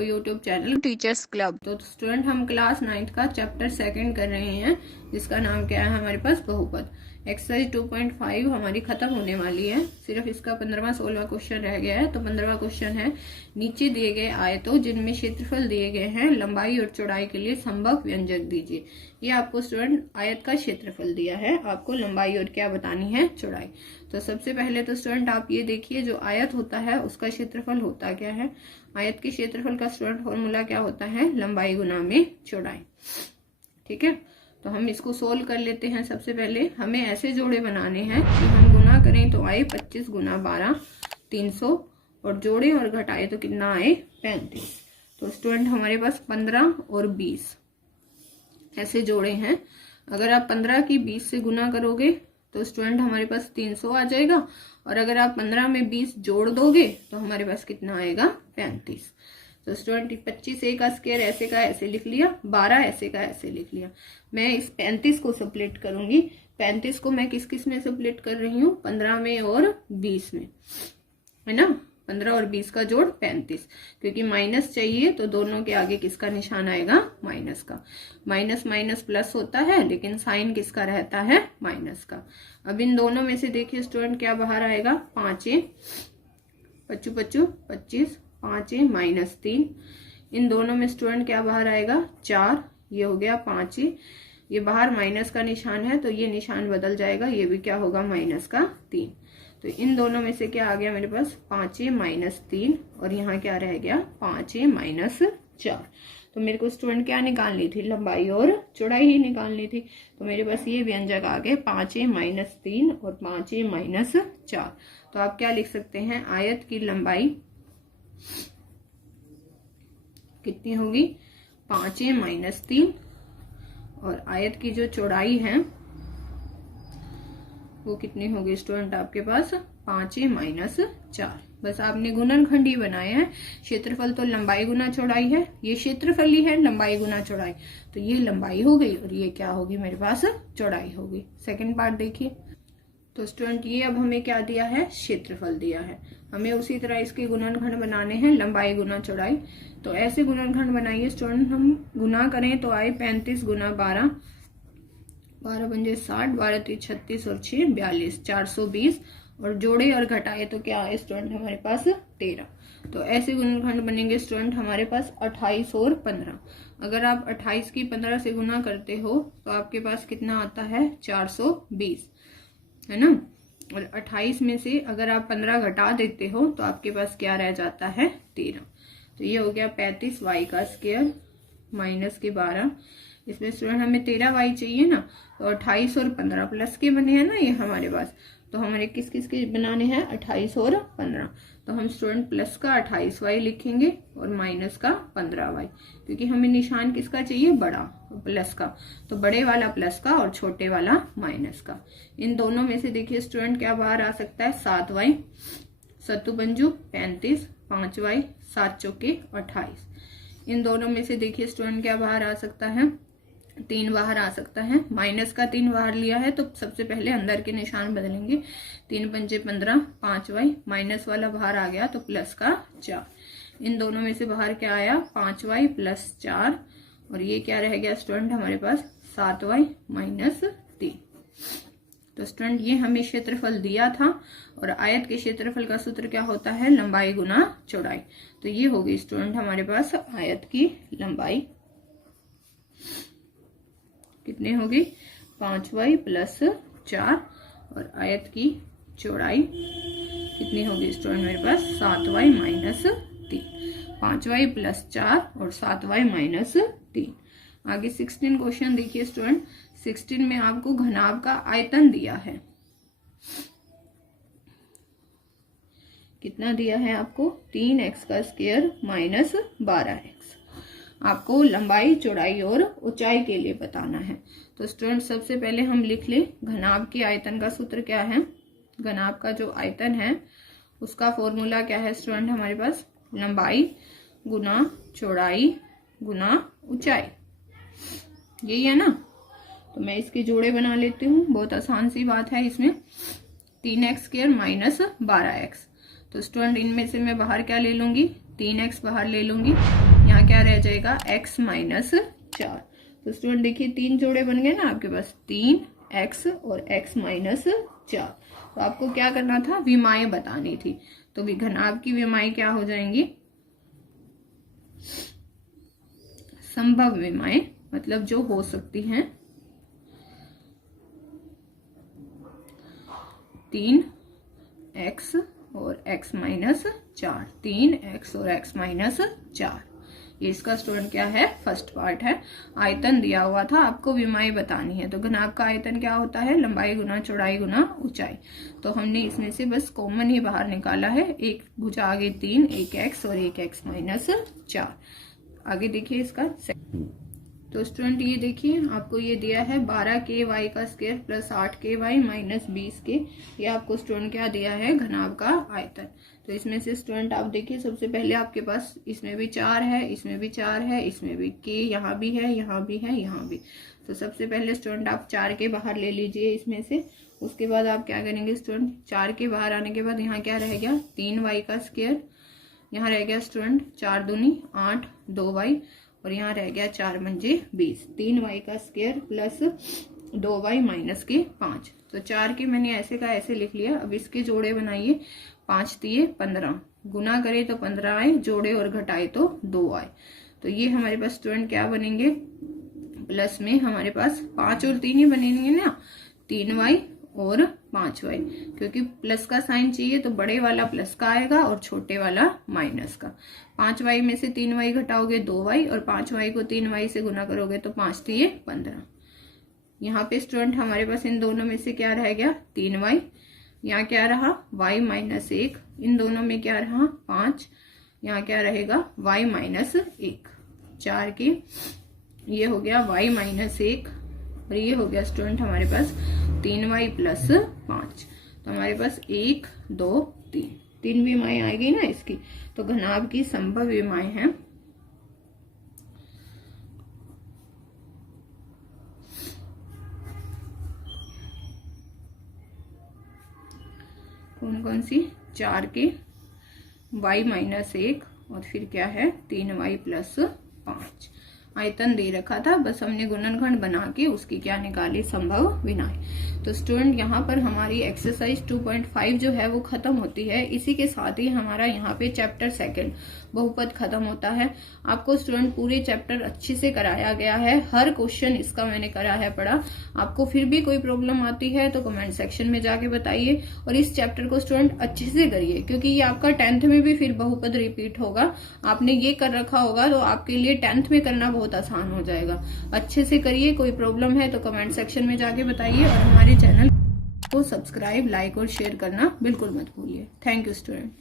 YouTube channel teachers club. तो student हम class 9th का चैप्टर 2 कर रहे हैं, जिसका नाम क्या है हमारे पास बहुपद। एक्सरसाइज 2.5 हमारी खत्म होने वाली है, सिर्फ इसका 15वां 16वां क्वेश्चन रह गया है। तो 15वां क्वेश्चन है, नीचे दिए गए आयतों जिनमें क्षेत्रफल दिए गए हैं लंबाई और चौड़ाई के लिए संभव व्यंजक दीजिए। ये आपको स्टूडेंट आयत का क्षेत्रफल दिया है, आपको लंबाई और क्या बतानी है, चौड़ाई। तो सबसे पहले तो स्टूडेंट आप ये देखिए, जो आयत होता है उसका क्षेत्रफल होता क्या है। आयत के क्षेत्रफल का स्टूडेंट फॉर्मूला क्या होता है, लंबाई गुना में चौड़ाई। ठीक है, तो हम इसको सोल्व कर लेते हैं। सबसे पहले हमें ऐसे जोड़े बनाने हैं कि हम गुना करें तो आए 25 गुना 12 300, और जोड़े और घटाए तो कितना आए 35। तो स्टूडेंट हमारे पास 15 और 20 ऐसे जोड़े हैं। अगर आप 15 की 20 से गुना करोगे तो स्टूडेंट हमारे पास 300 आ जाएगा, और अगर आप 15 में 20 जोड़ दोगे तो हमारे पास कितना आएगा 35। तो स्टूडेंट 25 ए का स्क्वायर ऐसे का ऐसे लिख लिया, 12 ऐसे का ऐसे लिख लिया। मैं इस 35 को स्प्लिट करूंगी। 35 को मैं किस किस में स्प्लिट कर रही हूँ, 15 में और 20 में, है ना। 15 और 20 का जोड़ 35, क्योंकि माइनस चाहिए तो दोनों के आगे किसका निशान आएगा, माइनस का। माइनस माइनस प्लस होता है, लेकिन साइन किसका रहता है, माइनस का। अब इन दोनों में से देखिए स्टूडेंट क्या बाहर आएगा, 5 पच्चू पच्चू 25, 5 माइनस 3। इन दोनों में स्टूडेंट क्या बाहर आएगा, 4। ये हो गया 5। ये बाहर माइनस का निशान है तो ये निशान बदल जाएगा, ये भी क्या होगा, माइनस का 3। तो इन दोनों में से क्या आ गया मेरे पास, 5 माइनस 3, और यहाँ क्या रह गया, 5 माइनस 4। तो मेरे को स्टूडेंट क्या निकालनी थी, लंबाई और चौड़ाई ही निकालनी थी। तो मेरे पास ये व्यंजक आ गए 5 माइनस 3 और 5 माइनस 4। तो आप क्या लिख सकते हैं, आयत की लंबाई कितनी होगी, 5 माइनस 3, और आयत की जो चौड़ाई है वो कितनी होगी स्टूडेंट आपके पास, 5 माइनस 4। बस आपने गुणनखंड ही बनाया है। क्षेत्रफल तो लंबाई गुना चौड़ाई है, ये क्षेत्रफल ही है लंबाई गुना चौड़ाई। तो ये लंबाई हो गई और ये क्या होगी मेरे पास, चौड़ाई होगी। सेकंड पार्ट देखिए। तो स्टूडेंट ये अब हमें क्या दिया है, क्षेत्रफल दिया है। हमें उसी तरह इसके गुणनखंड बनाने हैं, लंबाई गुना चौड़ाई। तो ऐसे गुणनखंड बनाइए स्टूडेंट, हम गुना करें तो आए 35 गुना 12, 12 पंजे 60, 12 3 36 और 6 42, 420, और जोड़े और घटाए तो क्या आए स्टूडेंट हमारे पास 13। तो ऐसे गुणनखंड बनेंगे स्टूडेंट हमारे पास 28 और 15। अगर आप 28 की 15 से गुना करते हो तो आपके पास कितना आता है, 420, है ना। और 28 में से अगर आप 15 घटा देते हो तो आपके पास क्या रह जाता है, 13। तो ये हो गया 35 वाई का स्क्वायर माइनस के 12। इसमें स्टूडेंट हमें 13 वाई चाहिए ना, तो 28 और 15 प्लस के बने हैं ना ये हमारे पास। तो हमारे किस किस के बनाने हैं, 28 और 15। तो हम स्टूडेंट प्लस का 28 वाई लिखेंगे और माइनस का 15 वाई, क्योंकि हमें निशान किसका चाहिए, बड़ा, प्लस का। तो बड़े वाला प्लस का और छोटे वाला माइनस का। इन दोनों में से देखिए स्टूडेंट क्या बाहर आ सकता है, 7 वाई, 7 पंजू 35, 5 वाई, 7 चौके 28। इन दोनों में से देखिए स्टूडेंट क्या बाहर आ सकता है, 3 बाहर आ सकता है। माइनस का 3 बाहर लिया है तो सबसे पहले अंदर के निशान बदलेंगे। 3 पंजे 15, 5 वाई, माइनस वाला बाहर आ गया तो प्लस का 4। इन दोनों में से बाहर क्या आया, 5 वाई प्लस 4, और ये क्या रह गया स्टूडेंट हमारे पास, 7 वाई माइनस 3। तो स्टूडेंट ये हमें क्षेत्रफल दिया था, और आयत के क्षेत्रफल का सूत्र क्या होता है, लंबाई गुना चौड़ाई। तो ये होगी स्टूडेंट हमारे पास आयत की लंबाई कितनी होगी, 5 वाई प्लस 4, और आयत की चौड़ाई कितनी होगी स्टूडेंट मेरे पास, 7 वाई माइनस 3। 5 वाई प्लस 4 और 7 वाई माइनस 3। आगे 16 क्वेश्चन देखिए स्टूडेंट। 16 में आपको घनाभ का आयतन दिया है, कितना दिया है आपको, 3x का स्क्वायर माइनस 12x। आपको लंबाई चौड़ाई और ऊंचाई के लिए बताना है। तो स्टूडेंट सबसे पहले हम लिख ले, घनाभ के आयतन का सूत्र क्या है, घनाभ का जो आयतन है उसका फॉर्मूला क्या है स्टूडेंट हमारे पास, लंबाई गुना चौड़ाई गुना ऊंचाई, यही है ना। तो मैं इसके जोड़े बना लेती हूँ, बहुत आसान सी बात है इसमें। 3x square minus 12x। तो स्टूडेंट इनमें से मैं बाहर क्या ले लूंगी, 3x बाहर ले लूंगी, क्या रह जाएगा, x माइनस 4। तो स्टूडेंट देखिए 3 जोड़े बन गए ना आपके पास, 3x और x माइनस 4। तो आपको क्या करना था, विमाएं बतानी थी। तो घनाभ की विमाएं क्या हो जाएंगी, संभव विमाएं, मतलब जो हो सकती हैं। 3x और x माइनस 4, 3x और x माइनस 4। ये इसका स्टूडेंट क्या है, फर्स्ट पार्ट है। आयतन दिया हुआ था, आपको विमाएं बतानी है। तो घनाभ का आयतन क्या होता है, लंबाई गुना चौड़ाई गुना ऊंचाई। तो हमने इसमें से बस कॉमन ही बाहर निकाला है, एक भुजा आगे 3, एक x और एक x माइनस 4। आगे देखिए इसका तो स्टूडेंट ये देखिए आपको ये दिया है 12k का square plus 8k minus 20k। ये आपको स्टूडेंट क्या दिया है, घनाभ का आयतन। तो इसमें से स्टूडेंट आप देखिए सबसे पहले आपके पास इसमें भी 4 है, इसमें भी 4 है, इसमें भी k यहाँ भी है, यहाँ भी है, यहाँ भी। तो सबसे पहले स्टूडेंट आप 4k बाहर ले लीजिए इसमें से। उसके बाद आप क्या करेंगे स्टूडेंट, 4k बाहर आने के बाद यहाँ क्या रह गया, 3y का स्क्वायर। यहाँ रह गया स्टूडेंट 4 दूनी 8, 2y और यहाँ रह गया 4 पंजे 20, 3y का स्क्वायर प्लस 2y माइनस के 5। तो 4 के मैंने ऐसे का ऐसे लिख लिया। अब इसके जोड़े बनाइए, 5 दिए 15, गुना करे तो 15 आए, जोड़े और घटाए तो 2 आए। तो ये हमारे पास स्टूडेंट क्या बनेंगे, प्लस में हमारे पास 5 और 3 ही बनेंगे ना, 3y और 5y, क्योंकि प्लस का साइन चाहिए तो बड़े वाला प्लस का आएगा और छोटे वाला माइनस का। 5y में से 3y घटाओगे 2y और 5y को 3y से गुना करोगे तो 5 दिए 15। यहाँ पे स्टूडेंट हमारे पास इन दोनों में से क्या रह गया, 3y। यहाँ क्या रहा, y माइनस 1। इन दोनों में क्या रहा, 5। यहाँ क्या रहेगा, y माइनस 1। 4 के ये हो गया y माइनस 1 और ये हो गया स्टूडेंट हमारे पास 3y प्लस 5। तो हमारे पास 1 2 3 विमाएं आएगी ना इसकी। तो घनाभ की संभव विमाएं हैं कौन कौन सी, 4 के, y माइनस 1 और फिर क्या है 3y प्लस 5। आयतन दे रखा था, बस हमने गुणनखंड बना के उसकी क्या निकाली, संभव विमाएं। तो स्टूडेंट यहाँ पर हमारी एक्सरसाइज 2.5 जो है वो खत्म होती है। इसी के साथ ही हमारा यहाँ पे चैप्टर 2 बहुपद खत्म होता है। आपको स्टूडेंट पूरे चैप्टर अच्छे से कराया गया है, हर क्वेश्चन इसका मैंने करा है पढ़ा। आपको फिर भी कोई प्रॉब्लम आती है तो कमेंट सेक्शन में जाके बताइए और इस चैप्टर को स्टूडेंट अच्छे से करिए, क्योंकि ये आपका 10th में भी फिर बहुपद रिपीट होगा। आपने ये कर रखा होगा तो आपके लिए 10th में करना बहुत आसान हो जाएगा। अच्छे से करिए, कोई प्रॉब्लम है तो कमेंट सेक्शन में जाके बताइए और हमारे चैनल को सब्सक्राइब, लाइक और शेयर करना बिल्कुल मत भूलिए। Thank you student.